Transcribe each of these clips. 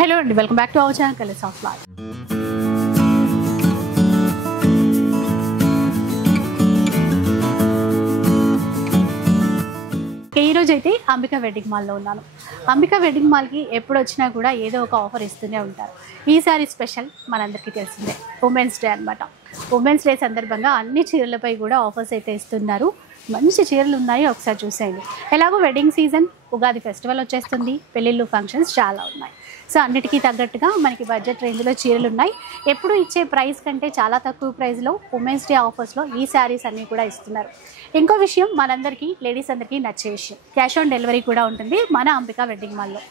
Hello and welcome back to our channel Colors of Life. ఈ రోజు అయితే Ambika wedding మాల్లో ఉన్నాను. అంబికా వెడ్డింగ్ మాల్కి ఎప్పుడు వచ్చినా కూడా ఏదో ఒక ఆఫర్ ఇస్తూనే ఉంటారు. ఈసారి స్పెషల్ మనందరికీ తెలిసిందే ఉమెన్స్ డే అనమాట. ఉమెన్స్ డే సందర్భంగా అన్ని చీరలపై కూడా ఆఫర్స్ అయితే ఇస్తున్నారు. మంచి చీరలు ఉన్నాయి, ఒకసారి చూసేయండి. ఎలాగో వెడ్డింగ్ సీజన్, ఉగాది ఫెస్టివల్ వచ్చేస్తుంది, పెళ్ళిళ్ళు ఫంక్షన్స్ చాలా ఉన్నాయి. సో అన్నిటికీ తగ్గట్టుగా మనకి బడ్జెట్ రేంజ్లో చీరలు ఉన్నాయి. ఎప్పుడు ఇచ్చే ప్రైస్ కంటే చాలా తక్కువ ప్రైస్లో ఉమెన్స్ డే ఆఫర్స్లో ఈ శారీస్ అన్నీ కూడా ఇస్తున్నారు. ఇంకో విషయం మనందరికీ, లేడీస్ అందరికీ నచ్చే విషయం, క్యాష్ ఆన్ డెలివరీ కూడా ఉంటుంది మన అంబికా వెడ్డింగ్ మాల్లో.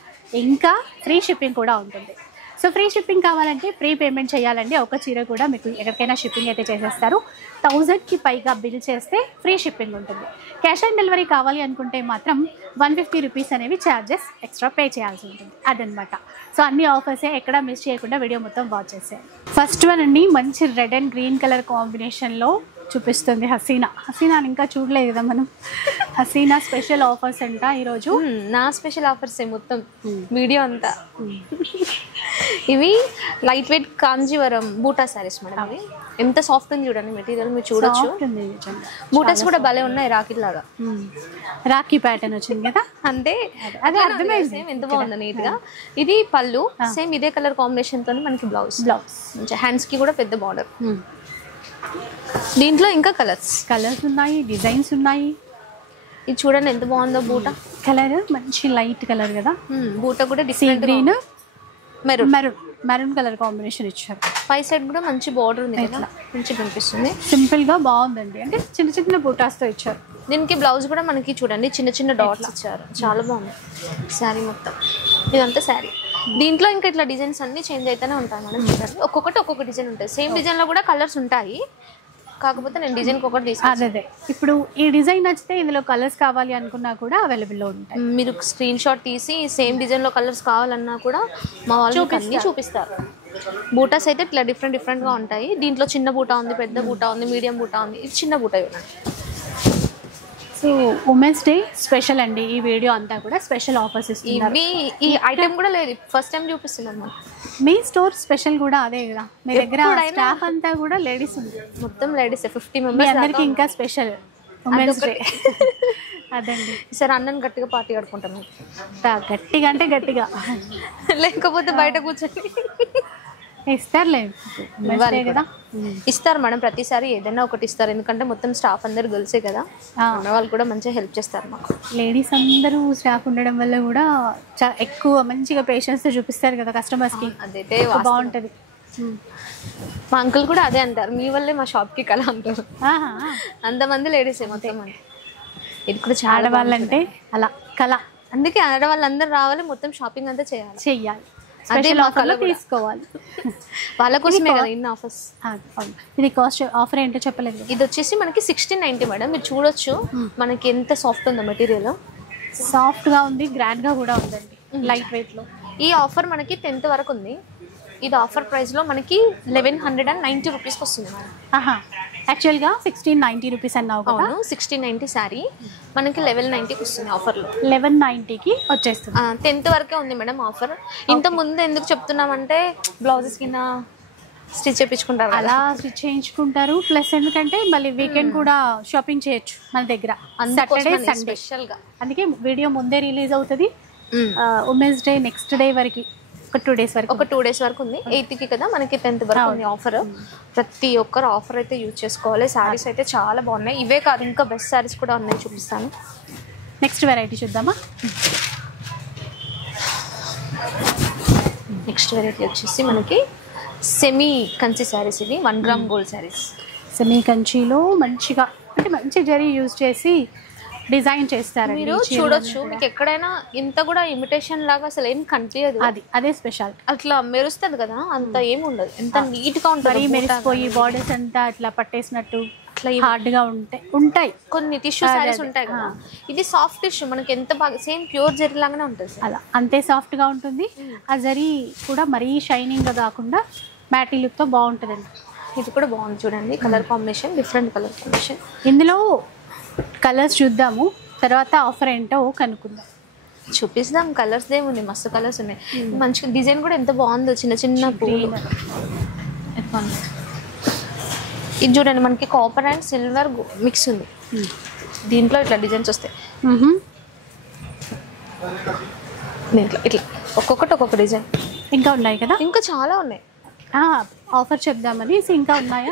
ఇంకా ఫ్రీ షిప్పింగ్ కూడా ఉంటుంది. సో ఫ్రీ షిప్పింగ్ కావాలంటే ప్రీ పేమెంట్ చేయాలండి. ఒక చీర కూడా మీకు ఎక్కడికైనా షిప్పింగ్ అయితే చేసేస్తారు. 1000కి పైగా బిల్ చేస్తే ఫ్రీ షిప్పింగ్ ఉంటుంది. క్యాష్ ఆన్ డెలివరీ కావాలి అనుకుంటే మాత్రం 150 రూపీస్ అనేవి ఛార్జెస్ ఎక్స్ట్రా పే చేయాల్సి ఉంటుంది. అదనమాట. సో అన్ని ఆఫర్సే ఎక్కడ మిస్ చేయకుండా వీడియో మొత్తం వాచ్ చేసేయండి. ఫస్ట్ వన్ అండి, మంచి రెడ్ అండ్ గ్రీన్ కలర్ కాంబినేషన్లో చూపిస్తుంది హసీనా. హసీనా ఇంకా చూడలేదు కదా మనం. హసీనా స్పెషల్ ఆఫర్స్ అంట ఈరోజు. నా స్పెషల్ ఆఫర్స్ మొత్తం వీడియో అంతా. ఇవి లైట్ వెయిట్ కాంజీవరం బూటా శారీస్ మేడం. అవి ఎంత సాఫ్ట్ ఉంది చూడండి మెటీరియల్, మీరు చూడొచ్చు. బూటాస్ కూడా భలే ఉన్నాయి, రాఖీ లాగా. రాఖీ ప్యాటర్న్ వచ్చింది కదా, అంటే అదే అర్థమైంది. ఎంత బాగుంది నీట్ గా. ఇది పళ్ళు సేమ్ ఇదే కలర్ కాంబినేషన్ తో మనకి బ్లౌజ్ హ్యాండ్స్ కి కూడా పెద్ద బార్డర్. దీంట్లో ఇంకా కలర్స్ ఉన్నాయి, డిజైన్స్ ఉన్నాయి. ఇది చూడండి ఎంత బాగుందో. బూటా కలర్ మంచి లైట్ కలర్ కదా. బూటా కూడా different green maroon colour combination ఇచ్చారు. పై సైడ్ కూడా మంచి బార్డర్ ఉంది కదా, మంచి కనిపిస్తుంది. సింపుల్ గా బాగుందండి, అంటే చిన్న చిన్న బూటాస్ తో ఇచ్చారు. దీనికి బ్లౌజ్ కూడా మనకి చూడండి చిన్న చిన్న డాట్స్ ఇచ్చారు. చాలా బాగుంది శారీ మొత్తం. ఇదంతా శారీ. దీంట్లో ఇంకా ఇట్లా డిజైన్స్ అన్ని చేంజ్ అయితేనే ఉంటాయి మేడం. చూడండి ఒక్కొక్కటి ఒక్కొక్క డిజైన్ ఉంటుంది. సేమ్ డిజైన్ లో కూడా కలర్స్ ఉంటాయి, కాకపోతే నేను డిజైన్ ఒకటి తీసుకున్నాను. అదే ఇప్పుడు ఈ డిజైన్ నచ్చితే ఇందులో కలర్స్ కావాలి అనుకున్నా కూడా అవైలబుల్లో ఉంటాయి. మీరు స్క్రీన్ షాట్ తీసి సేమ్ డిజైన్ లో కలర్స్ కావాలన్నా కూడా మా వాళ్ళు అన్ని చూపిస్తారు. బూటాస్ అయితే ఇట్లా డిఫరెంట్ గా ఉంటాయి. దీంట్లో చిన్న బూటా ఉంది, పెద్ద బూటా ఉంది, మీడియం బూటా ఉంది. ఇది చిన్న బూటా ఇవ్వండి. సో ఉమెన్స్ డే స్పెషల్ అండి. ఈ వీడియో అంతా కూడా స్పెషల్ ఆఫర్స్ ఇస్తున్నారు. ఈ ఐటమ్ కూడా లేదు, ఫస్ట్ టైం చూపిస్తున్నాను మనం. మీ స్టోర్ స్పెషల్ కూడా అదే కదా, మీ దగ్గర స్టాఫ్ అంతా కూడా లేడీస్ ఉంది, మొత్తం లేడీస్. 50 మెంబర్స్ అందరికి ఇంకా స్పెషల్ ఉమెన్స్ డే. అదండి సార్ అన్నని గట్టిగా పార్టీ ఆడుకుంటాను. గట్టిగా అంటే గట్టిగా, లేకపోతే బయట కూర్చొని ఇస్తారులే కదా. ఇస్తారు మేడం, ప్రతిసారి ఏదైనా ఒకటి ఇస్తారు. ఎందుకంటే మొత్తం స్టాఫ్ అందరు గర్ల్సే కదా, వాళ్ళు కూడా మంచిగా హెల్ప్ చేస్తారు మాకు. లేడీస్ అందరూ స్టాఫ్ ఉండడం వల్ల కూడా ఎక్కువ మంచిగా పేషెన్స్ చూపిస్తారు కదా కస్టమర్స్ కి. అదైతే బాగుంటది. మా అంకుల్ కూడా అదే అంటారు, మీ వల్లే మా షాప్ కి కళ అంటారు. అంతమంది లేడీసే మొత్తం. ఇది కూడా చాలా ఆడవాళ్ళంటే అలా కళ. అందుకే ఆడవాళ్ళందరూ రావాలి, మొత్తం షాపింగ్ అంతా చెయ్యాలి. అదే తీసుకోవాలి, వాళ్ళ కోసమే కదా ఇన్ని ఆఫర్స్. ఇది కాస్ట్ ఆఫర్ ఏంటో చెప్పలేదు. ఇది వచ్చేసి మనకి 1690 మేడం. మీరు చూడొచ్చు మనకి ఎంత సాఫ్ట్ ఉందో మెటీరియల్. సాఫ్ట్ గా ఉంది, గ్రాండ్ గా కూడా ఉందండి, లైట్ వెయిట్ లో. ఈ ఆఫర్ మనకి 10th వరకు ఉంది. ఇది ఆఫర్ ప్రైస్ లో మనకి 1190 రూపీస్కి వస్తుంది మేడం. యాక్చువల్గా 1690 రూపీస్ అన్నావు కదా. 1690 శారీ మనకి 1190కి వస్తుంది ఆఫర్లో. 1190కి వచ్చేస్తుంది. 10th వరకే ఉంది మేడం ఆఫర్. ఇంత ముందు ఎందుకు చెప్తున్నామంటే బ్లౌజెస్ కింద స్టిచ్ చేయించుకుంటారు, అలా స్టిచ్ చేయించుకుంటారు. ప్లస్ ఎందుకంటే మళ్ళీ వీకెండ్ కూడా షాపింగ్ చేయొచ్చు మన దగ్గర, సాటర్డే సండే స్పెషల్గా. అందుకే వీడియో ముందే రిలీజ్ అవుతుంది. ఉమెన్స్ డే నెక్స్ట్ డే వరకు, ఒక 2 డేస్ వరకు ఉంది. 8కి కదా మనకి 10th వరకు ఉంది ఆఫర్. ప్రతి ఒక్కరు ఆఫర్ అయితే యూజ్ చేసుకోవాలి. శారీస్ అయితే చాలా బాగున్నాయి. ఇవే కాదు ఇంకా బెస్ట్ శారీస్ కూడా ఉన్నాయి, చూపిస్తాను. నెక్స్ట్ వెరైటీ చూద్దామా. నెక్స్ట్ వెరైటీ వచ్చేసి మనకి సెమీ కంచి శారీస్. ఇవి 1 గ్రామ్ గోల్డ్ శారీస్. సెమీ కంచిలో మంచిగా, అంటే మంచి జరీ యూజ్ చేసి డిజైన్ చేస్తారు. మీరు చూడొచ్చు, మీకు ఎక్కడైనా ఇంత కూడా ఇమిటేషన్ లాగా అసలు ఏం కనిపించదు. అదే స్పెషల్. అట్లా మెరుస్తుంది కదా, అంత ఏమి ఉండదు. ఎంత నీట్ గా ఉంటుంది. మెరిసిపోయి బార్డర్స్ అంతా అట్లా పట్టేసినట్టు అట్లా హార్డ్ గా ఉంటాయి. కొన్ని టిష్యూ శారీస్ ఉంటాయి కదా, ఇది సాఫ్ట్ టిష్యూ. మనకి ఎంత బాగా సేమ్ ప్యూర్ జరీ లాగానే ఉంటుంది. అలా అంతే సాఫ్ట్ గా ఉంటుంది. ఆ జరీ కూడా మరీ షైనింగ్ గా కాకుండా మ్యాటీ లుక్ తో బాగుంటుందండి. ఇది కూడా బాగుంది చూడండి, colour combination, different colour combination. ఇందులో కలర్స్ చూద్దాము, తర్వాత ఆఫర్ ఏంటో కనుక్కుందాం. చూపిస్తాం. కలర్స్ ఏముంది, మస్తు కలర్స్ ఉన్నాయి. మంచిగా డిజైన్ కూడా ఎంత బాగుందో, చిన్న చిన్న పూలు. ఇది చూడండి, మనకి కాపర్ అండ్ సిల్వర్ మిక్స్ ఉంది. దీంట్లో ఇట్లా డిజైన్స్ వస్తాయి. దీంట్లో ఇట్లా ఒక్కొక్కటి ఒక్కొక్క డిజైన్. ఇంకా ఉన్నాయి కదా, ఇంకా చాలా ఉన్నాయి. ఆఫర్ చెప్దామని. ఇంకా ఉన్నాయా?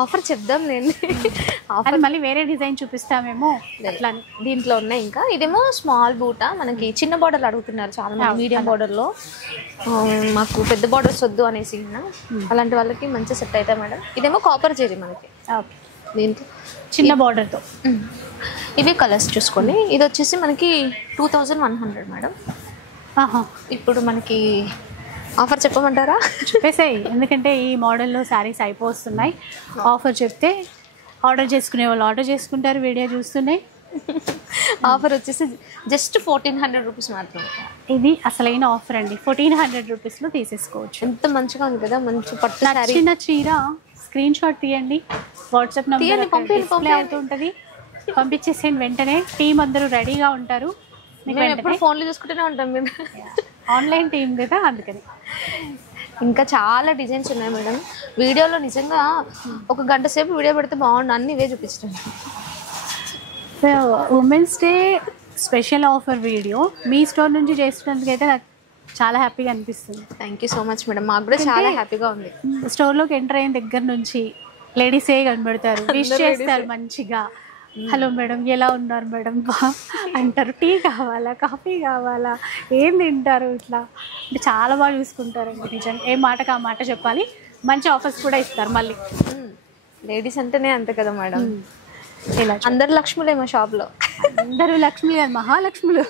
ఆఫర్ చెప్దాం నేను. ఆఫర్ మళ్ళీ వేరే డిజైన్ చూపిస్తామేమో అట్లా. దీంట్లో ఉన్నాయి ఇంకా. ఇదేమో స్మాల్ బూట, మనకి చిన్న బార్డర్లు అడుగుతున్నారు చాలా మంది. మీడియం బార్డర్లో మాకు పెద్ద బార్డర్స్ వద్దు అనేసి, అలాంటి వాళ్ళకి మంచి సెట్ అవుతాయి మేడం. ఇదేమో కాపర్ జెరీ మనకి. దీంట్లో చిన్న బార్డర్తో. ఇవి కలర్స్ చూసుకోండి. ఇది వచ్చేసి మనకి 2100 మేడం. ఇప్పుడు మనకి ఆఫర్ చెప్పమంటారా? చెప్పేసాయి, ఎందుకంటే ఈ మోడల్లో శారీస్ అయిపోతున్నాయి. ఆఫర్ చెప్తే ఆర్డర్ చేసుకునే వాళ్ళు ఆర్డర్ చేసుకుంటారు, వీడియో చూస్తున్నాయి. ఆఫర్ వచ్చేసి జస్ట్ 1400 రూపీస్ మాత్రమే. ఇది అసలైన ఆఫర్ అండి. 1400 రూపీస్లో తీసేసుకోవచ్చు. ఎంత మంచిగా ఉంది కదా, మంచి పట్టు శారీ. చిన్న చీర స్క్రీన్ షాట్ తీయండి, వాట్సాప్ నెంబర్ డిస్ప్లే అవుతుంటుంది, పంపించేసేయండి. వెంటనే టీం అందరూ రెడీగా ఉంటారు. మేము ఎప్పుడు ఫోన్లో చూసుకుంటూనే ఉంటాం మేము. ఆన్లైన్ టీం కదా, అందుకని. ఇంకా చాలా డిజైన్స్ ఉన్నాయి మేడం. వీడియోలో నిజంగా ఒక గంట సేపు వీడియో పెడితే బాగుండు, అన్ని ఇవే చూపించడం. Women's day special offer video మీ స్టోర్ నుంచి చేస్తున్నందుకు అయితే నాకు చాలా హ్యాపీగా అనిపిస్తుంది. Thank you so much madam, మాకు కూడా చాలా హ్యాపీగా ఉంది. స్టోర్లోకి ఎంటర్ అయిన దగ్గర నుంచి లేడీసే కనబడతారు, విష్ చేస్తారు మంచిగా. హలో మేడం, ఎలా ఉన్నారు మేడం అంటారు. టీ కావాలా, కాఫీ కావాలా, ఏం తింటారు, ఇట్లా అంటే చాలా బాగా చూసుకుంటారండి. నిజంగా ఏ మాటకు ఆ మాట చెప్పాలి. మంచి ఆఫర్స్ కూడా ఇస్తారు మళ్ళీ. లేడీస్ అంటేనే అంతే కదా మేడం. ఇలా అందరు లక్ష్ములే మా షాప్లో. అందరూ లక్ష్ములు కాదు, మహాలక్ష్ములు.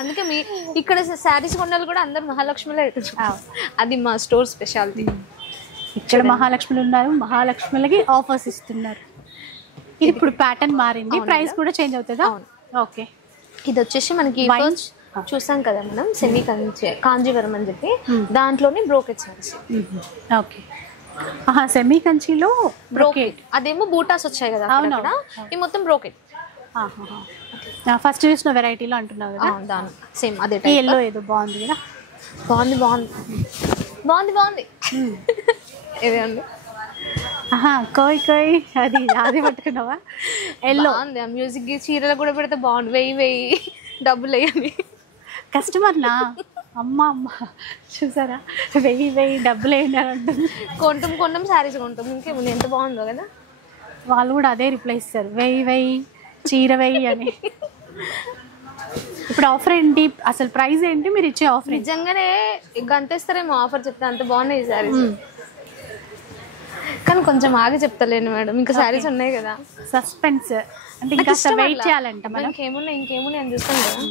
అందుకే మీ ఇక్కడ శారీస్ కొన్నాళ్ళు కూడా అందరు మహాలక్ష్ములే అవుతారు. అది మా స్టోర్ స్పెషాలిటీ. ఇక్కడ మహాలక్ష్ములు ఉన్నారు, మహాలక్ష్ములకి ఆఫర్స్ ఇస్తున్నారు. ఇది ఇప్పుడు ప్యాటర్న్ మారింది, ప్రైస్ కూడా చేంజ్ అవుతుందా? ఓకే. ఇది వచ్చేసి మనకి చూసాం కదా మనం, సెమీ కాంజీవరం అని చెప్పి, దాంట్లోనే బ్రోకెట్ సారీస్. ఓకే. సెమీ కంచిలో బ్రోకెట్. అదేమో బూటాస్ వచ్చాయి కదా అక్కడ, ఇది మొత్తం బ్రోకెట్. ఫస్ట్ చూసిన వెరైటీలో అంటున్నావు కదా, దాని సేమ్ అదే. ఎల్లో ఏదో బాగుంది కదా. బాగుంది బాగుంది బాగుంది బాగుంది. ఇదే అండి. కోయ్ కోయ్, అది పట్టుకున్నావా? ఎల్లో బాగుంది. ఆ మ్యూజిక్ చీరలు కూడా పెడితే బాగుంది. వెయ్యి డబ్బులు వేయండి. కస్టమర్నా? అమ్మ చూసారా, వెయ్యి డబ్బులు వేయండి అని అంటుంది. కొంటాం శారీస్ కొంటాం, ఇంకేముంది. ఎంత బాగుందో కదా. వాళ్ళు కూడా అదే రిప్లై ఇస్తారు, వెయ్యి చీర వెయ్యి అని. ఇప్పుడు ఆఫర్ ఏంటి, అసలు ప్రైస్ ఏంటి మీరు ఇచ్చే ఆఫర్? నిజంగానే గంతేస్తారేమో ఆఫర్ చెప్తే, అంత బాగున్నాయి శారీస్. కానీ కొంచెం ఆగి చెప్తలేను మేడం, ఇంకా శారీస్ ఉన్నాయి కదా. సస్పెన్స్ అంటే ఇంకా వెయిట్ చేయాలంట మనం. ఇంకేమున్నాయి అని చూస్తాం కదా.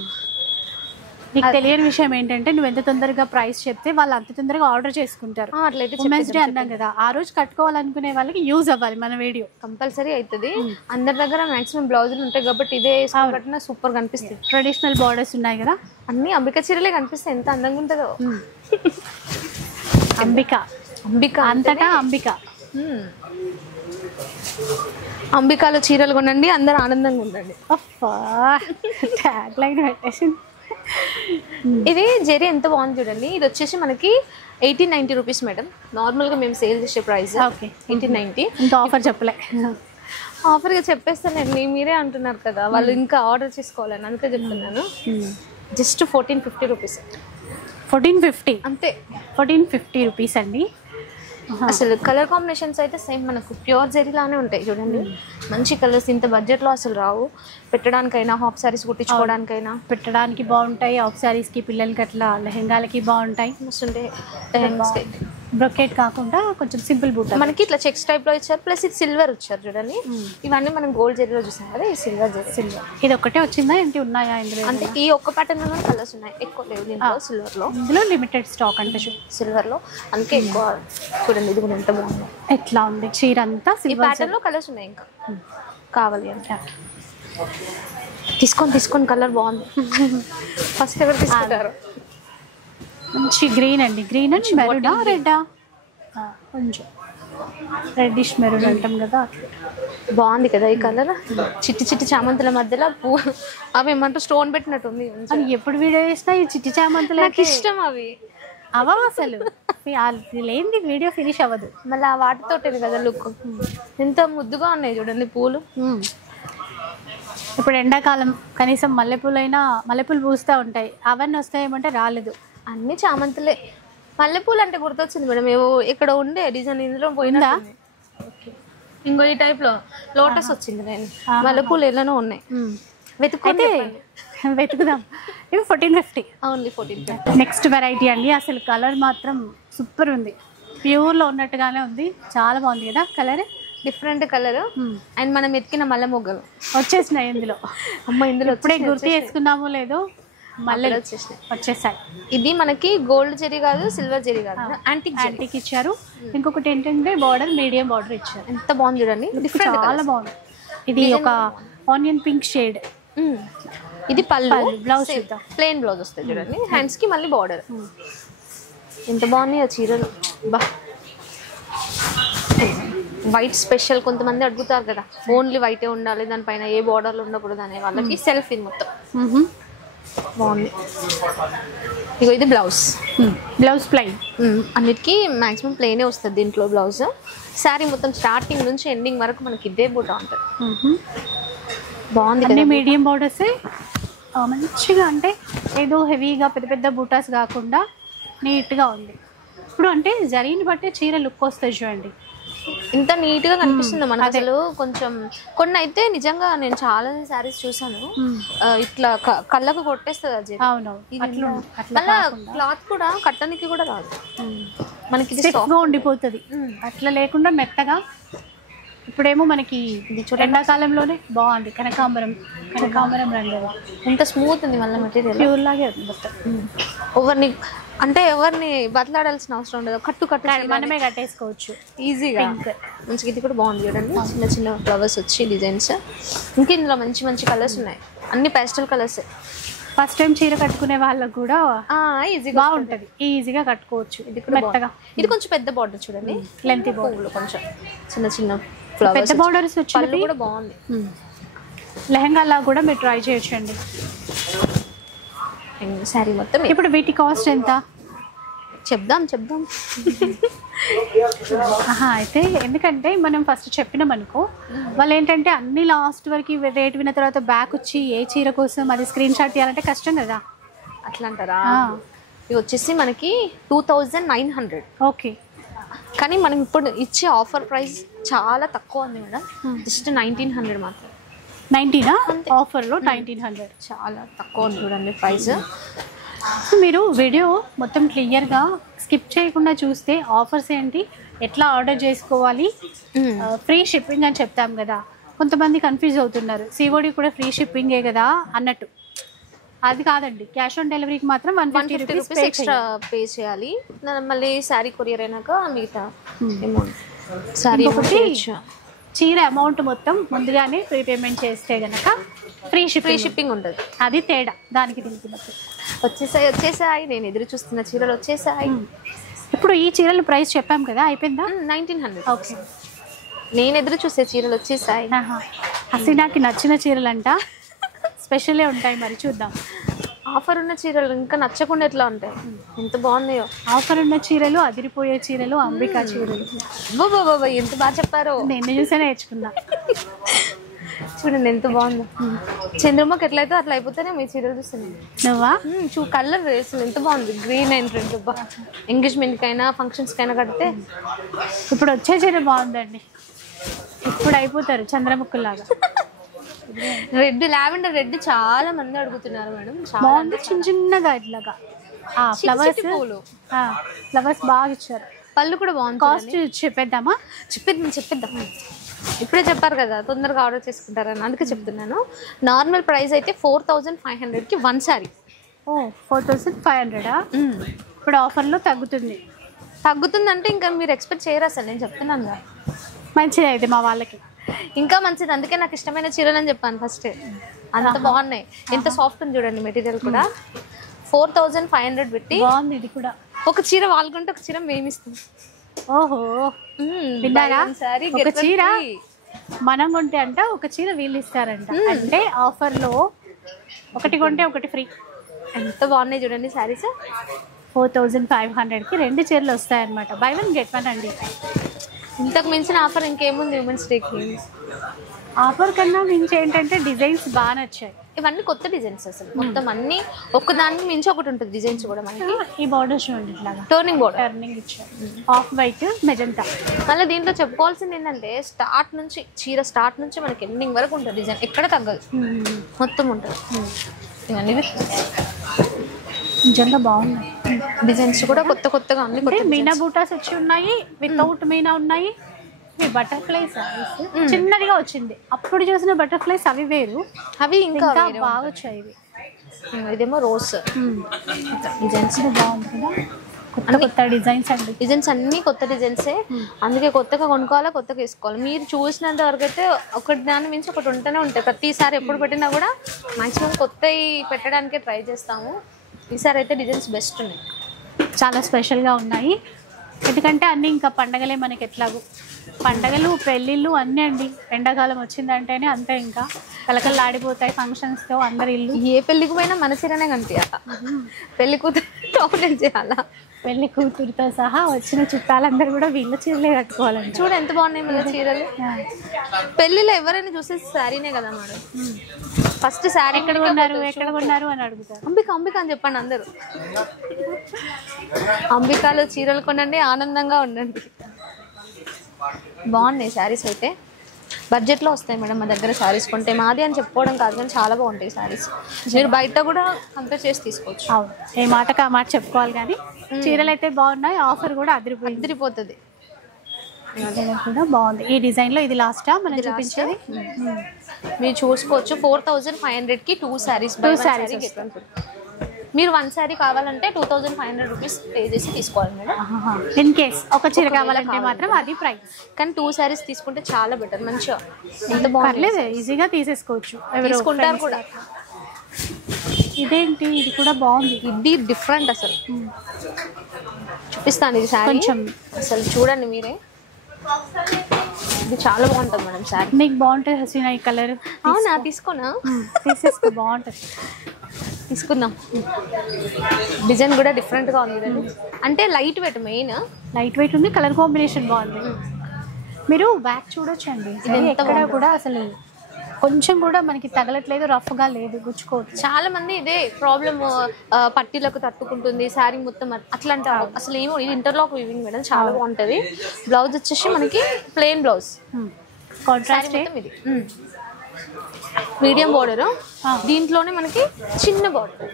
నీకు తెలియని విషయం ఏంటంటే, నువ్వు ఎంత తొందరగా ప్రైస్ చెప్తే వాళ్ళు అంత తొందరగా ఆర్డర్ చేసుకుంటారు. అట్లయితే ఉమెన్స్ డే అన్నాం కదా, ఆ రోజు కట్టుకోవాలనుకునే వాళ్ళకి యూజ్ అవ్వాలి మన వీడియో. కంపల్సరీ అవుతుంది. అందరి దగ్గర మాక్సిమం బ్లౌజులు ఉంటాయి కాబట్టి ఇదే కట్టినా సూపర్ కనిపిస్తుంది. ట్రెడిషనల్ బార్డర్స్ ఉన్నాయి కదా, అన్ని అంబిక చీరలే కనిపిస్తాయి. ఎంత అందంగా ఉంటుందో. అంబిక అంతటా అంబిక. అంబికాలో చీరలు కొనండి, అందరు ఆనందంగా ఉండండి. ట్యాగ్ లైన్ పెట్టేసి. ఇది జెరీ ఎంత బాగుంది చూడండి. ఇది వచ్చేసి మనకి 1890 రూపీస్ మేడం. నార్మల్గా మేము సేల్ చేసే ప్రైస్ 1890. ఇంకా ఆఫర్ చెప్పలే, ఆఫర్గా చెప్పేస్తానండి. మీరే అంటున్నారు కదా వాళ్ళు ఇంకా ఆర్డర్ చేసుకోవాలని, అందుకే చెప్తున్నాను. Just 1450 rupees. 1450 అంతే. 1450 రూపీస్ అండి. అసలు కలర్ కాంబినేషన్స్ అయితే సేమ్ మనకు ప్యూర్ జెరీలానే ఉంటాయి చూడండి. మంచి కలర్స్, ఇంత బడ్జెట్లో అసలు రావు. పెట్టడానికైనా, హాఫ్ సారీస్ కుట్టించుకోవడానికైనా పెట్టడానికి బాగుంటాయి. హాఫ్ సారీస్కి, పిల్లలకి అట్లా లెహెంగాలకి బాగుంటాయి. మస్తుంటే బ్రొకెట్ కాకుండా కొంచెం సింపుల్ బూట్ మనకి ఇట్లా చెక్స్ టైప్లో ఇచ్చారు. ప్లస్ ఇది సిల్వర్ ఇచ్చారు చూడండి. ఇవన్నీ మనం గోల్డ్ జెరీలో చూసాం కదా, ఇది సిల్వర్ జెరీ. ఇది ఒకటే వచ్చిందా ఏంటి, ఉన్నాయా ఇందులో? అంటే ఈ ఒక్క ప్యాటర్న్ లో కలర్స్ ఉన్నాయి, ఎక్కువ లేవు దీంట్లో. సిల్వర్లో ఇందులో లిమిటెడ్ స్టాక్ అంటే సిల్వర్లో అందుకే ఎక్కువ. చూడండి ఇది కూడా ఎంత బాగుంది. ఎట్లా ఉంది చీర అంతా ఈ ప్యాటర్న్ లో కలర్స్ ఉన్నాయి, ఇంకా కావాలి అంటే తీసుకొని కలర్ బాగుంది. ఫస్ట్ ఎవరు తీసుకుంటారు? మంచి గ్రీన్ అండి. గ్రీన్ అండ్ మెరూనా రెడ్డా? కొంచెం రెడ్డిష్ మెరూన్ అంటాం కదా. బాగుంది కదా ఈ కలర్, చిట్టి చిట్టి చామంతుల మధ్యలో అవి ఏమంటారు స్టోన్ పెట్టినట్టుంది. అని ఎప్పుడు వీడియో చేసినా ఈ చిట్టి చామంతులు నాకు ఇష్టం అవి. అవా అసలు లేనిది వీడియో ఫినిష్ అవ్వదు. మళ్ళీ ఆ వాటితోటి కదా లుక్. ఎంత ముద్దుగా ఉన్నాయి చూడండి పూలు. ఇప్పుడు ఎండాకాలం కనీసం మల్లెపూలు పూస్తూ ఉంటాయి. అవన్నీ వస్తాయేమంటే రాలేదు, అన్ని చామంతులే. మల్లెపూలు అంటే గుర్తొచ్చింది మేడం, ఏవో ఇక్కడ ఉండే డిజైన్ ఇందులో పోయిందా. ఇంకో ఈ టైప్ లో లోటస్ వచ్చింది. నేను మల్లెపూలు ఎలానో ఉన్నాయి, వెతుకుదాం. ఇవి 1450, ఓన్లీ 1450. నెక్స్ట్ వెరైటీ అండి. అసలు కలర్ మాత్రం సూపర్ ఉంది, ప్యూర్లో ఉన్నట్టుగానే ఉంది. చాలా బాగుంది కదా కలర్, డిఫరెంట్ కలర్. అండ్ మనం ఎత్తికిన మల్లె మొగ్గలు వచ్చేసినాయి ఇందులో. అమ్మ ఇందులో ఇప్పుడే గుర్తు చేసుకున్నామో లేదో మళ్ళీ వచ్చేసాయి. ఇది మనకి గోల్డ్ జరీ కాదు, సిల్వర్ జరీ కాదు, యాంటిక్ ఇచ్చారు. ఇంకొకటి ఏంటంటే బార్డర్ మీడియం బార్డర్ ఇచ్చారు. ఎంత బాగుంది చూడండి, డిఫరెంట్, చాలా బాగుంది. ఇది ఒక ఆనియన్ పింక్ షేడ్. ఇది పళ్ళు, బ్లౌజ్ ప్లెయిన్ బ్లౌజ్ వస్తుంది చూడండి. హ్యాండ్స్ కి మళ్ళీ బార్డర్. ఎంత బాగున్నాయి ఆ చీరలు. బా వైట్ స్పెషల్. కొంతమంది అడుగుతారు కదా ఓన్లీ వైటే ఉండాలి, దానిపైన ఏ బార్డర్లు ఉండకూడదు అనే వాళ్ళకి సెల్ఫ్ ఇది మొత్తం బాగుంది. ఇగో ఇది బ్లౌజ్ ప్లెయిన్. అన్నిటికీ మాక్సిమం ప్లెయినే వస్తుంది దీంట్లో బ్లౌజ్. శారీ మొత్తం స్టార్టింగ్ నుంచి ఎండింగ్ వరకు మనకి ఇదే బూటా ఉంటుంది. బాగుంది. అన్ని మీడియం బార్డర్స్ మంచిగా, అంటే ఏదో హెవీగా పెద్ద పెద్ద బూటాస్ కాకుండా నీట్గా ఉంది. ఇప్పుడు అంటే జరీని బట్టి చీర లుక్ వస్తుంది చూడండి, ఇంత నీట్ గా కనిపిస్తుంది మనకు. అసలు కొంచెం కొన్ని అయితే నిజంగా నేను చాలా శారీస్ చూసాను, ఇట్లా కళ్ళకు కొట్టేస్తుంది అది. మళ్ళీ క్లాత్ కూడా కట్టనికి కూడా రాదు మనకి, ఉండిపోతుంది. అట్లా లేకుండా మెత్తగా. ఇప్పుడేమో మనకి ఎండాకాలంలోనే బాగుంది కనకాంబరం రంగు, ఎంత స్మూత్ ఉంది. మళ్ళీ మెటీరియల్ ప్యూర్ లాగే ఉంది మొత్తం. ఎవరిని బతలాడాల్సిన అవసరం ఉండదు, కట్టు మనమే కట్టేసుకోవచ్చు ఈజీగా. మంచిగా ఇది కూడా బాగుంది చూడండి, చిన్న చిన్న ఫ్లవర్స్ వచ్చి డిజైన్స్. ఇంకా ఇందులో మంచి మంచి కలర్స్ ఉన్నాయి, అన్ని పేస్టల్ కలర్స్. ఫస్ట్ టైం చీర కట్టుకునే వాళ్ళకి కూడా ఈజీగా బాగుంటది, ఈజీగా కట్టుకోవచ్చు. ఇది మెత్తగా. ఇది కొంచెం పెద్ద బార్డర్ చూడండి, లెంత్ బార్డర్, కొంచెం చిన్న చిన్న ఫ్లవర్స్, పెద్ద బార్డర్స్ వచ్చి కూడా బాగుంది. లెహంగాలా కూడా మీరు ట్రై చేయొచ్చండి శారీ మొత్తం. ఇప్పుడు వీటి కాస్ట్ ఎంత చెప్దాం. అయితే ఎందుకంటే మనం ఫస్ట్ చెప్పినాం అనుకో, వాళ్ళు ఏంటంటే అన్ని లాస్ట్ వరకు రేట్ విన్న తర్వాత బ్యాక్ వచ్చి ఏ చీర కోసం అది స్క్రీన్ షాట్ తీయాలంటే కష్టం కదా. అట్లా అంటారా? ఇవి వచ్చేసి మనకి 2900. ఓకే, కానీ మనం ఇప్పుడు ఇచ్చే ఆఫర్ ప్రైస్ చాలా తక్కువ ఉంది మేడం, జస్ట్ 1900 మాత్రం. 19 ఆఫర్లో 1900, చాలా తక్కువ ఉంది చూడండి ప్రైస్. మీరు వీడియో మొత్తం క్లియర్గా స్కిప్ చేయకుండా చూస్తే ఆఫర్స్ ఏంటి, ఎట్లా ఆర్డర్ చేసుకోవాలి, ఫ్రీ షిప్పింగ్ అని చెప్తాం కదా. కొంతమంది కన్ఫ్యూజ్ అవుతున్నారు, సిఓడి కూడా ఫ్రీ షిప్పింగే కదా అన్నట్టు. అది కాదండి, క్యాష్ ఆన్ డెలివరీకి మాత్రం 150 రూపీస్ ఎక్స్ట్రా పే చేయాలి. మళ్ళీ శారీ కొరియర్ అయినాక మిగతా అమౌంట్. శారీ చీర అమౌంట్ మొత్తం ముందుగానే ప్రీ పేమెంట్ చేస్తే గనక ఫ్రీ షిప్పింగ్ ఉంటుంది. అది తేడా దానికి దీనికి మొత్తం. వచ్చేసాయి నేను ఎదురు చూస్తున్న చీరలు వచ్చేసాయి. ఇప్పుడు ఈ చీరల ప్రైస్ చెప్పాం కదా, అయిపోయిందా? 1900. ఓకే, నేను ఎదురు చూసే చీరలు వచ్చేసాయి. హసీనాకి నచ్చిన చీరలంట స్పెషలే ఉంటాయి, మరి చూద్దాం. ఆఫర్ ఉన్న చీరలు ఇంకా నచ్చకుండా ఎట్లా ఉంటాయి, ఎంత బాగున్నాయో. ఆఫర్ ఉన్న చీరలు, అదిరిపోయే చీరలు, అంబికా చీరలు. బాబా ఎంత బాగా చెప్పారో, నేను చూసే నేర్చుకున్నా. చూడండి ఎంత బాగుందో. చంద్రమ్మకి ఎట్లయితే అట్లా అయిపోతేనే మీ చీరలు చూస్తున్నాను. నువ్వా? కలర్ వేస్తుంది ఎంత బాగుంది, గ్రీన్ అండ్ రెడ్. ఎంగేజ్మెంట్కి అయినా ఫంక్షన్స్కి అయినా కడితే. ఇప్పుడు వచ్చే చీర బాగుందండి, ఇప్పుడు అయిపోతారు చంద్రముక్కులాగా. రెడ్, లావెండర్ రెడ్ చాలా మంది అడుగుతున్నారు మేడం. బాగుంది, చిన్న చిన్నగా ఇట్లాగా ఫ్లవర్స్, ఫ్లవర్స్ బాగా ఇచ్చారు. పళ్ళు కూడా బాగుంది. కాస్ట్ చెప్పేద్దామా? చెప్పేద్దాం. ఇప్పుడే చెప్పారు కదా తొందరగా ఆర్డర్ చేసుకుంటారని, అందుకే చెప్తున్నాను. నార్మల్ ప్రైస్ అయితే 4500కి 1 శారీ. 4500. ఇప్పుడు ఆఫర్లో తగ్గుతుందంటే ఇంకా మీరు ఎక్స్పెక్ట్ చేయరు అసలు, నేను చెప్తున్నాను కదా. మంచిది అయితే మా వాళ్ళకి ఇంకా మంచిది, అందుకే నాకు ఇష్టమైన చీరలు అని చెప్పాను ఫస్ట్. అంత బాగున్నాయి, ఎంత సాఫ్ట్ ఉంది చూడండి మెటీరియల్ కూడా. 4500 పెట్టి బాగుంది. ఇది కూడా ఒక చీర వాళ్ళకుంటే ఒక చీర మేము ఇస్తాం. ఓహో విన్నారా? సారీ ఒక చీర మనం కొంటే అంట ఒక చీర వీళ్ళు ఇస్తారంట. అంటే ఆఫర్ లో ఒకటి కొంటే ఒకటి ఫ్రీ. ఎంత బాగున్నాయి చూడండి శారీస్. 4500కి 2 చీరలు వస్తాయన్నమాట. బై 1 గెట్ 1 అండి. ఇంతకు మించిన ఆఫర్ ఇంకేముంది ఉమెన్స్ డేకి? ఆఫర్ కన్నా మించి ఏంటంటే డిజైన్స్ బాగా నచ్చాయి. ఇవన్నీ కొత్త డిజైన్స్ అసలు మొత్తం అన్ని ఒకదానికి మించి ఒకటి ఉంటుంది డిజైన్స్ కూడా మనకి. ఈ బార్డర్ చూడండి ఇట్లాగా టర్నింగ్ బోర్డర్ టర్నింగ్ ఇచ్చారు. Off white magenta. మళ్ళీ దీంట్లో చెప్పుకోవాల్సింది ఏంటంటే స్టార్ట్ నుంచి చీర స్టార్ట్ నుంచి మనకి ఎండింగ్ వరకు ఉంటుంది డిజైన్, ఎక్కడ తగ్గదు, మొత్తం ఉంటుంది. ఇవన్నీ నిజంగా బాగున్నాయి. డిజైన్స్ కూడా కొత్త కొత్తగా అన్ని అంటే మీనా బూటాస్ వచ్చి ఉన్నాయి, వితౌట్ మీనా ఉన్నాయి. బటర్ఫ్లైస్ చిన్నదిగా వచ్చింది. అప్పుడు చూసిన బటర్ఫ్లైస్ అవి వేరు, అవి ఇంకా బాగా వచ్చాయి. ఇవి ఇదేమో రోజ్ డిజైన్స్ బాగుంది కదా. కొత్త కొత్త డిజైన్స్ అండి. డిజైన్స్ అన్ని కొత్త డిజైన్సే, అందుకే కొత్తగా కొనుక్కోవాలా, కొత్తగా వేసుకోవాలి. మీరు చూసినంత వరకు అయితే ఒకటి దాని మించి ఒకటి ఉంటూనే ఉంటాయి. ప్రతిసారి ఎప్పుడు పెట్టినా కూడా మాక్సిమం కొత్తవి పెట్టడానికే ట్రై చేస్తాము. ఈసారి అయితే డిజైన్స్ బెస్ట్ ఉన్నాయి, చాలా స్పెషల్గా ఉన్నాయి. ఎందుకంటే అన్నీ ఇంకా పండగలే మనకి. ఎట్లాగో పండగలు పెళ్ళిళ్ళు అన్నీ అండి. ఎండాకాలం వచ్చిందంటేనే అంతే, ఇంకా కలకలు ఆడిపోతాయి ఫంక్షన్స్తో అందరి ఇల్లు. ఏ పెళ్ళికి పోయినా మన చీరనే కనిపించాల, పెళ్లి కూతురు టాప్లెట్ చేయాలా. పెళ్లి కూతురుతో సహా వచ్చిన చుట్టాలందరూ కూడా వీళ్ళ చీరలే కట్టుకోవాలండి. చూడ ఎంత బాగున్నాయి మన చీరలు. పెళ్లిలో ఎవరైనా చూసే శారీనే కదా మేడం. ఫస్ట్ శారీ ఎక్కడ కొన్నారు అని అడుగుతారు. అంబిక అని చెప్పండి అందరూ. అంబికాలో చీరలు కొనండి, ఆనందంగా ఉండండి. బాగున్నాయి శారీస్ అయితే. బడ్జెట్లో వస్తాయి మేడం మా దగ్గర శారీస్ కొంటే. మాది అని చెప్పుకోవడం కాదు కానీ చాలా బాగుంటాయి శారీస్. మీరు బయట కూడా కంపేర్ చేసి తీసుకోవచ్చు. అవును, ఏ మాటకు ఆ మాట చెప్పుకోవాలి. కానీ చీరలు అయితే బాగున్నాయి. ఆఫర్ కూడా అదిరిపోతుంది కూడా బాగుంది. ఈ డిజైన్ లో ఇది లాస్టా మనం చూపించేది. మీరు చూసుకోవచ్చు. 4500కి 2 శారీస్. మీరు 1 శారీ కావాలంటే 2500 రూపీస్ పే చేసి తీసుకోవాలి మేడం. ఇన్ కేస్ ఒక చీర కావాలంటే మాత్రం అది ప్రైస్. కానీ 2 శారీస్ తీసుకుంటే చాలా బెటర్. మంచిగా ఎంత బాగుంటుంది, ఈజీగా తీసేసుకోవచ్చు. తీసుకుంటారు కూడా. ఇదేంటి, ఇది కూడా బాగుంది. ఇది డిఫరెంట్ అసలు. చూపిస్తాను ఇది శారీ కొంచెం, అసలు చూడండి మీరే. ఇది చాలా బాగుంటుంది మేడం శారీ. నీకు బాగుంటుంది హసీనా ఈ కలర్. అవునా, తీసుకోనా? తీసేసుకో, బాగుంటుంది. తీసుకుందాం. డిజైన్ కూడా డిఫరెంట్గా ఉంది కదండి. అంటే light weight, main light weight ఉంది. కలర్ కాంబినేషన్ బాగుంది. మీరు బ్యాక్ చూడొచ్చండి. ఎక్కడ కూడా అసలు కొంచెం కూడా మనకి తగలట్లేదు, రఫ్గా లేదు, గుచ్చుకోవచ్చు. చాలా మంది ఇదే ప్రాబ్లమ్, పట్టీలకు తట్టుకుంటుంది శారీ మొత్తం అట్లా అంటారు. అసలు ఏమో ఇది ఇంటర్లాక్ వీవింగ్ మేడం, చాలా బాగుంటుంది. బ్లౌజ్ వచ్చేసి మనకి ప్లెయిన్ బ్లౌజ్, కాంట్రాస్ట్ ఇది మీడియం బార్డర్. దీంట్లోనే మనకి చిన్న border,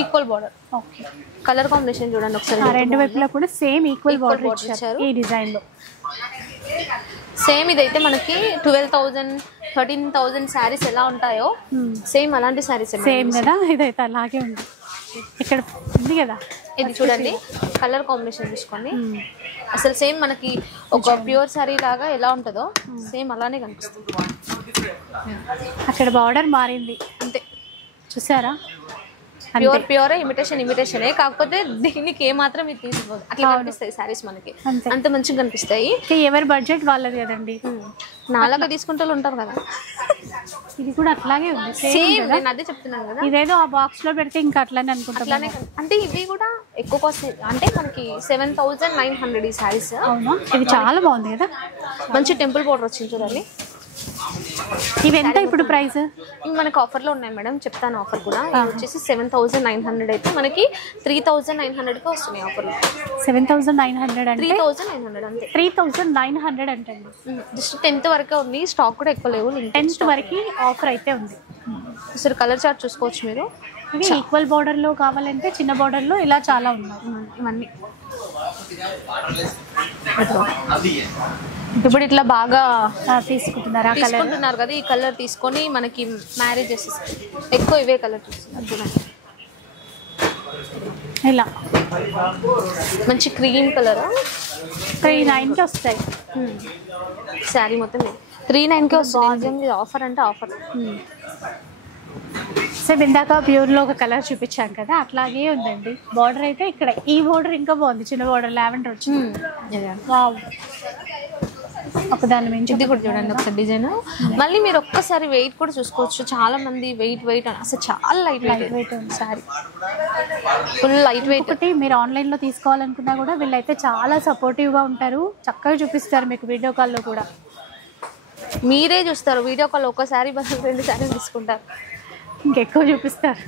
equal border. Okay, colour combination చూడండి ఒకసారి. రెండు వైపులా కూడా సేమ్ ఈక్వల్ బార్డర్ ఇచ్చారు ఈ డిజైన్ లో. సేమ్ ఇదైతే మనకి 12,000 13,000 శారీస్ ఎలా ఉంటాయో సేమ్ అలాంటి శారీస్ సేమ్ కదా. ఇదైతే అలాగే ఉంది. ఇక్కడ ఉంది కదా, ఇది చూడండి. కలర్ కాంబినేషన్ తీసుకోండి. అసలు సేమ్ మనకి ఒక ప్యూర్ శారీ లాగా ఎలా ఉంటుందో సేమ్ అలానే కనిపిస్తుంది. అక్కడ బార్డర్ మారింది అంతే, చూసారా? ప్యూర్ ఇమిటేషనే, కాకపోతే దీనికి ఏమాత్రం ఇది తీసుకోదు. అట్లా కనిపిస్తాయి శారీస్ మనకి, అంత మంచిగా కనిపిస్తాయి. ఎవరి బడ్జెట్ వాళ్ళది కదండి. నాలాగా తీసుకుంటూ ఉంటారు కదా. ఇది కూడా అట్లాగే ఉంది, సేమ్. నేను అదే చెప్తున్నాను కదా, ఇదేదో ఆ బాక్స్ లో పెడితే ఇంకా అట్లానే అనుకుంటాను. అంటే ఇవి కూడా ఎక్కువ కాస్ట్. అంటే మనకి 7,900 ఈ శారీస్. అవునా, ఇది చాలా బాగుంది కదా. మంచి టెంపుల్ బోర్డర్ వచ్చింది చూడండి. ఇవి ఎంత ఇప్పుడు ప్రైస్? ఇవి మనకి ఆఫర్లో ఉన్నాయి మేడం, చెప్తాను ఆఫర్ కూడా. ఇది వచ్చేసి 7,900 అయితే మనకి 3,900కి వస్తున్నాయి ఆఫర్లో. 7,900 అంటే 3,900 అంతే. 3,900 అంటే జస్ట్ 10th వరకే ఉంది, స్టాక్ కూడా ఎక్కువ లేవు. 10th వరకు ఆఫర్ అయితే ఉంది. సరే, కలర్ చార్ట్ చూసుకోవచ్చు మీరు. ఇవి ఈక్వల్ బార్డర్ లో కావాలంటే చిన్న బార్డర్ లో ఇలా చాలా ఉన్నాయి ఇవన్నీ. ఇప్పుడు ఇట్లా బాగా తీసుకుంటున్నారు కదా, ఈ కలర్ తీసుకొని మనకి మ్యారేజ్ చేసేస్తారు. ఎక్కువ ఇవే కలర్ చూస్తున్నారు. ఇలా మంచి క్రీమ్ కలర్ 3,900కి వస్తాయి. శారీ మొత్తం 3,900కి వస్తుంది. ఆఫర్ అంటే ఆఫర్. సేమ్ ఇందాక ప్యూర్లో ఒక కలర్ చూపించాం కదా అట్లాగే ఉందండి. బార్డర్ అయితే ఇక్కడ ఈ బార్డర్ ఇంకా బాగుంది, చిన్న బార్డర్ లావెండర్ వచ్చింది. వావ్, ఒకదాని మించి ఇది కూడా చూడండి ఒకసారి డిజైన్. మళ్ళీ మీరు ఒక్కసారి వెయిట్ కూడా చూసుకోవచ్చు. చాలా మంది వెయిట్ అసలు చాలా లైట్ వెయిట్ ఉంది సారీ, ఫుల్ లైట్ వెయిట్. ఒకటి మీరు ఆన్లైన్లో తీసుకోవాలనుకున్నా కూడా వీళ్ళైతే చాలా సపోర్టివ్గా ఉంటారు, చక్కగా చూపిస్తారు మీకు వీడియో కాల్లో కూడా. మీరే చూస్తారు వీడియో కాల్, ఒక్కసారి బదులు 2 సార్లు తీసుకుంటారు, ఇంకెక్కువ చూపిస్తారు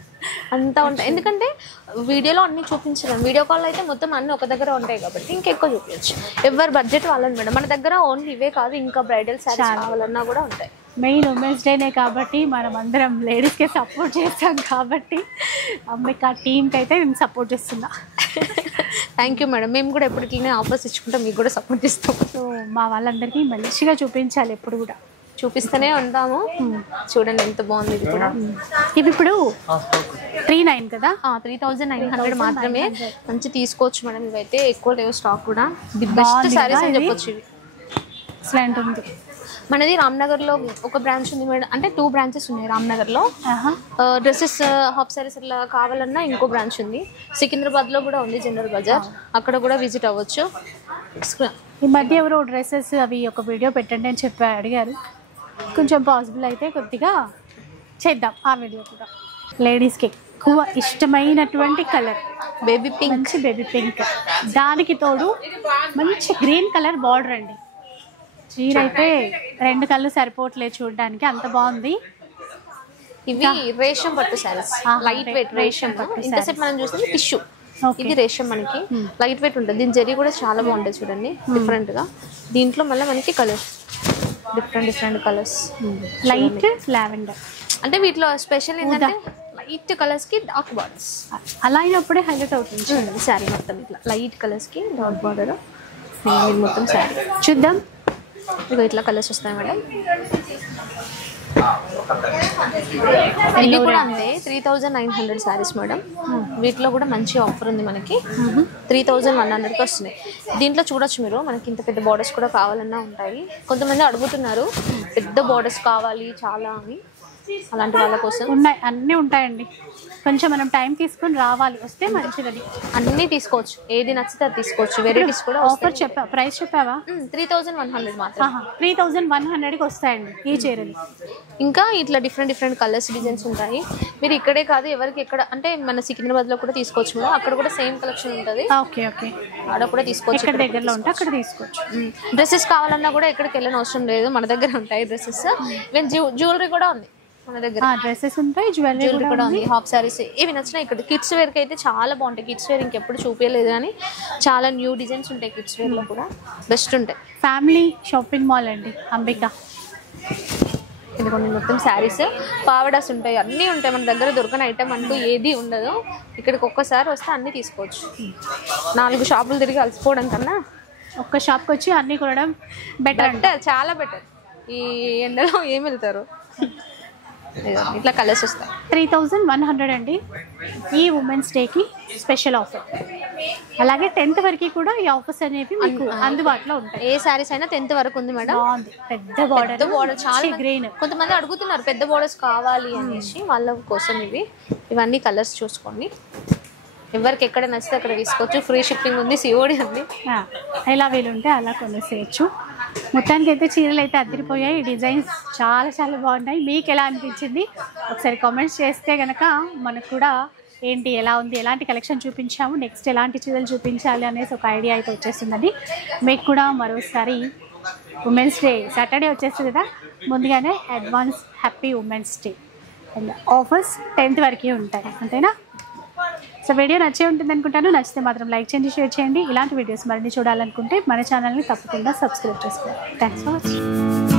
అంతా ఉంటాయి. ఎందుకంటే వీడియోలో అన్ని చూపించలేము, వీడియో కాల్ అయితే మొత్తం అన్ని ఒక దగ్గర ఉంటాయి కాబట్టి ఇంకెక్కువ చూపించచ్చు. ఎవరి బడ్జెట్ వాళ్ళని మేడం. మన దగ్గర ఓన్లీ ఇవే కాదు, ఇంకా బ్రైడల్ శారీస్ కావాలన్నా కూడా ఉంటాయి. మెయిన్ ఉమెన్స్ డేనే కాబట్టి మనం అందరం లేడీస్కే సపోర్ట్ చేస్తాం కాబట్టి అంబికా టీమ్కి అయితే మేము సపోర్ట్ చేస్తున్నా. Thank you madam. మేము కూడా ఎప్పుడు ఇట్లనే ఆఫర్స్ ఇచ్చుకుంటాం, మీకు కూడా సపోర్ట్ ఇస్తాం. సో మా వాళ్ళందరికీ మంచిగా చూపించాలి, ఎప్పుడు కూడా చూపిస్తూనే ఉంటాము. చూడండి ఎంత బాగుంది ఇది కూడా. ఇవి ఇప్పుడు 39 కదా, 3900 మాత్రమే. మంచి తీసుకోవచ్చు మేడం. ఇవైతే ఎక్కువ లేవు స్టాక్ కూడా. ది బెస్ట్ సారీస్ అని చెప్పొచ్చు. ఇవి ఎక్సలెంట్ ఉంది. మనది రామ్నగర్లో ఒక బ్రాంచ్ ఉంది మేడం, అంటే 2 బ్రాంచెస్ ఉన్నాయి రామ్నగర్లో. డ్రెస్సెస్ హాఫ్ సారీస్ అట్లా కావాలన్నా ఇంకో బ్రాంచ్ ఉంది. సికింద్రాబాద్లో కూడా ఉంది జనరల్ బజార్, అక్కడ కూడా విజిట్ అవ్వచ్చు. ఈ మధ్య ఎవరో డ్రెస్సెస్ అవి ఒక వీడియో పెట్టండి అని చెప్పి అడిగారు, కొంచెం పాసిబుల్ అయితే కొద్దిగా చేద్దాం ఆ వీడియో కూడా. లేడీస్కి ఎక్కువ ఇష్టమైనటువంటి కలర్ బేబీ పింక్, మంచి బేబీ పింక్, దానికి తోడు మంచి గ్రీన్ కలర్ బార్డర్ అండి. చీర అయితే 2 కళ్ళు సరిపోవట్లేదు చూడడానికి, అంత బాగుంది. ఇవి రేషం పట్టు సారీస్, లైట్ వెయిట్ రేషం. ఇంతసేపు మనం చూస్తుంది టిష్యూ, ఇది రేషం మనకి లైట్ వెయిట్ ఉంటుంది. దీని జరీ కూడా చాలా బాగుంటుంది చూడండి, డిఫరెంట్ గా. దీంట్లో మళ్ళీ మనకి colours different colours, light lavender. అంటే వీటిలో స్పెషల్ ఏంటంటే లైట్ కలర్స్ కి డార్క్ బార్డర్స్. అలా అయినప్పుడే హైలైట్ అవుతుంది చూడండి శారీ మొత్తం ఇట్లా లైట్ కలర్స్ కి డార్క్ బార్డర్ మొత్తం శారీ. చూద్దాం. ఇగో ఇట్లా కలర్స్ వస్తాయి మేడం. ఇది కూడా అంతే 3900 సారీస్ మేడం. వీటిలో కూడా మంచి ఆఫర్ ఉంది మనకి, 3100కి వస్తున్నాయి. దీంట్లో చూడొచ్చు మీరు, మనకి ఇంత పెద్ద బార్డర్స్ కూడా కావాలన్నా ఉంటాయి. కొంతమంది అడుగుతున్నారు పెద్ద బార్డర్స్ కావాలి చాలా అని, అలాంటి వాళ్ళ కోసం ఉన్నాయి, అన్నీ ఉంటాయండి. కొంచెం మనం టైం తీసుకొని రావాలి, వస్తే మంచిది. అన్నీ తీసుకోవచ్చు, ఏది నచ్చితే అది తీసుకోవచ్చు. వెరైటీస్ కూడా ఆఫర్ చెప్పా, ప్రైస్ చెప్పావా? 3100 మాత్రం. 3100కి వస్తాయండి ఈ చీరలు. ఇంకా ఇట్లా డిఫరెంట్ కలర్స్ డిజైన్స్ ఉంటాయి. మీరు ఇక్కడే కాదు, ఎవరికి ఎక్కడ అంటే మన సికింద్రాబాద్లో కూడా తీసుకోవచ్చు మేడం, అక్కడ కూడా సేమ్ కలెక్షన్ ఉంటుంది. ఓకే ఆడ కూడా తీసుకోవచ్చు, ఇక్కడ దగ్గరలో ఉంటే అక్కడ తీసుకోవచ్చు. డ్రెస్సెస్ కావాలన్నా కూడా ఎక్కడికి వెళ్ళని అవసరం లేదు, మన దగ్గర ఉంటాయి డ్రెస్సెస్. జ్యువెలరీ కూడా ఉంది మన దగ్గర, డ్రెస్సెస్ ఉంటాయి, జ్యువెలరీ కూడా ఉంది. హాఫ్ సారీస్ ఇవి నచ్చినాయి. ఇక్కడ కిడ్స్ వేర్కి అయితే చాలా బాగుంటాయి. కిడ్స్ వేర్ ఇంకెప్పుడు చూపించలేదు కానీ చాలా న్యూ డిజైన్స్ ఉంటాయి కిడ్స్ వేర్లో కూడా, బెస్ట్ ఉంటాయి. ఫ్యామిలీ షాపింగ్ మాల్ అండి అంబిక. ఇదిగోండి మొత్తం శారీస్, పావడాస్ ఉంటాయి, అన్నీ ఉంటాయి మన దగ్గర. దొరకని ఐటమ్ అంటూ ఏది ఉండదు. ఇక్కడికి ఒక్కసారి వస్తే అన్నీ తీసుకోవచ్చు. 4 షాపులు తిరిగి అలసిపోవడం కన్నా ఒక్క షాప్కి వచ్చి అన్నీ కొనడం బెటర్, చాలా బెటర్. ఈ ఎండలో ఏం వెళ్తారు. ఇట్లా కలర్స్ వస్తాయి. 3100 అండి ఈ ఉమెన్స్ డేకి స్పెషల్ ఆఫర్. అలాగే 10th వరకు కూడా ఈ ఆఫర్స్ అనేవి మీకు అందుబాటులో ఉంటాయి. ఏ సారీస్ అయినా 10th వరకు ఉంది మేడం. పెద్ద బార్డర్ చాలా గ్రీన్. కొంతమంది అడుగుతున్నారు పెద్ద బార్డర్స్ కావాలి అనేసి, వాళ్ళ కోసం ఇవన్నీ కలర్స్ చూసుకోండి. ఎవరికి ఎక్కడ నచ్చితే అక్కడ తీసుకోవచ్చు. ఫ్రీ షిప్పింగ్ ఉంది, సిఓడి ఉంది. ఎలా వీలుంటే అలా కొనేసేయచ్చు. మొత్తానికి అయితే చీరలు అయితే అదిరిపోయాయి. డిజైన్స్ చాలా బాగున్నాయి. మీకు ఎలా అనిపించింది ఒకసారి కామెంట్స్ చేస్తే కనుక మనకు కూడా ఏంటి ఎలా ఉంది, ఎలాంటి కలెక్షన్ చూపించాము, నెక్స్ట్ ఎలాంటి చీరలు చూపించాలి అనేసి ఒక ఐడియా అయితే వచ్చేస్తుందండి. మీకు కూడా మరోసారి ఉమెన్స్ డే సాటర్డే వచ్చేస్తుంది కదా, ముందుగానే advance happy women's day. And offers 10th వరకే ఉంటాయి, అంతేనా? సో వీడియో నచ్చే ఉంటుంది అనుకుంటాను. నచ్చితే మాత్రం లైక్ చేయండి, షేర్ చేయండి. ఇలాంటి వీడియోస్ మరిన్ని చూడాలనుకుంటే మన ఛానల్ని తప్పకుండా సబ్స్క్రైబ్ చేసుకోండి. Thanks for watching.